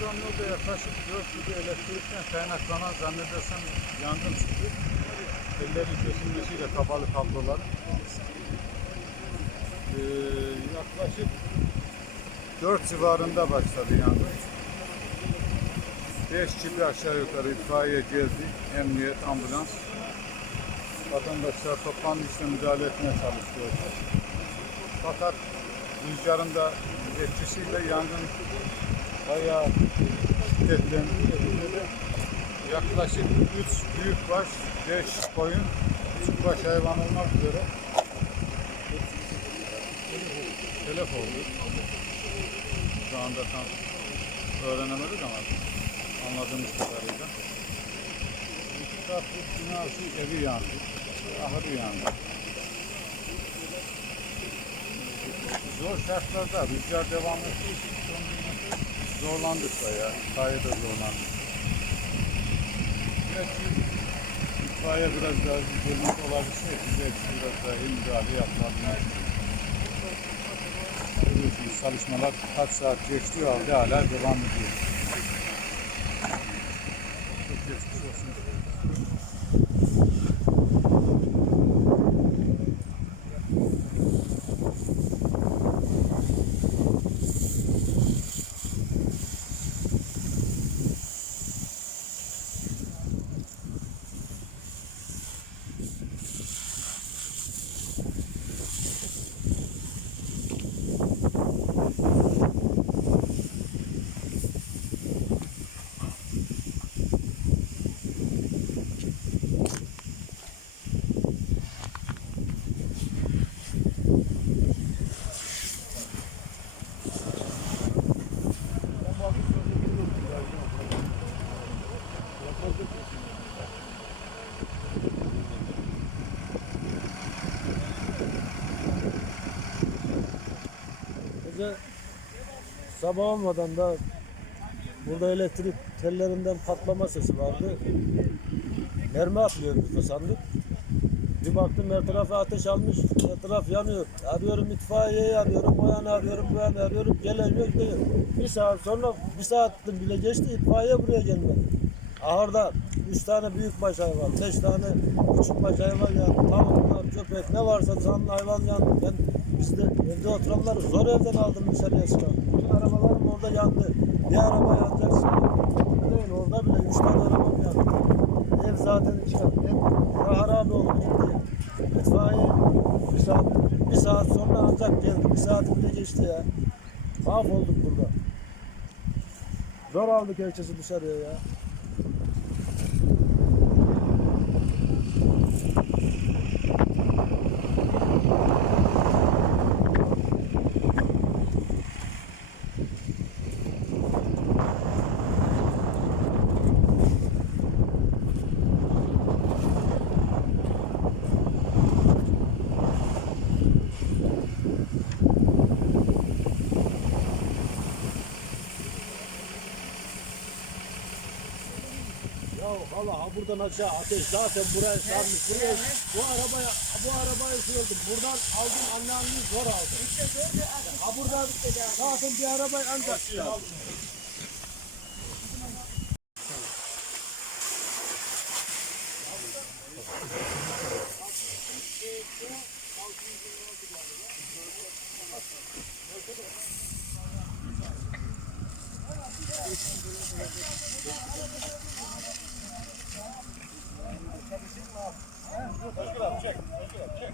orada yaklaşık 4 gibi elektrikten kaynaklanan zannedersem yangın çıktı. Ellerin kesilmesiyle kapalı kablolar. Ee, yaklaşık 4 civarında başladı yangın. 5 gibi aşağı yukarı itfaiye geldi. Emniyet, ambulans. Vatandaşlar toplandı işte müdahale etmeye çalıştı orada. Fakat rüzgarın da etkisiyle yangın bayağı şiddetlendi. Yaklaşık 3 büyükbaş, 5 koyun, küçükbaş hayvan olmak üzere telef oldu. Şu anda tam öğrenemedik ama anladığımız kadarıyla. İki katlı binası evi yandı, ahırı yandı. Zor şartlarda rüzgar devam ettiği için zorlandık bayağı. İtfaiye de zorlandık. Belki itfaiye biraz daha hizmet olabilseydi belki biraz daha iyi müdahale yapmadılar. Görüyorsunuz çalışmalar kaç saat geçti halde hala devam ediyor. Gece sabah olmadan da burada elektrik tellerinden patlama sesi vardı. Mermi atlıyor biz sandık. Bir baktım her tarafa ateş almış, her taraf yanıyor. Arıyorum itfaiyeyi arıyorum, o yana arıyorum, bu yana arıyorum. Gelemiyor, gidiyor. Bir saat sonra, bir saatin bile geçti, itfaiye buraya gelmedi. Ahırda üç tane büyük baş hayvan, beş tane küçük baş hayvan yandı. Tavuklar, köpek, ne varsa canlı hayvan yandı. Ben biz de evde oturanları zor evden aldım dışarıya çıkardım. Bütün arabalarım orada yandı. Bir araba yanacak şimdi. Değil, orada bile üç tane arabam yandı. Ev zaten çıkarttı. Ev harabe oldu gitti. İtfaiye bir saat, bir saat sonra ancak geldi. Bir saat bile geçti ya. Mahvolduk burada. Zor aldık herkesi dışarıya ya. Ha buradan aşağı ateş zaten buraya sarmış. Buraya, bu arabaya bu arabayı sürdüm. Buradan aldım anneanneyi zor aldım. Ha buradan zaten bir arabayı ancak aldım. Çek abi çek. Çek abi çek.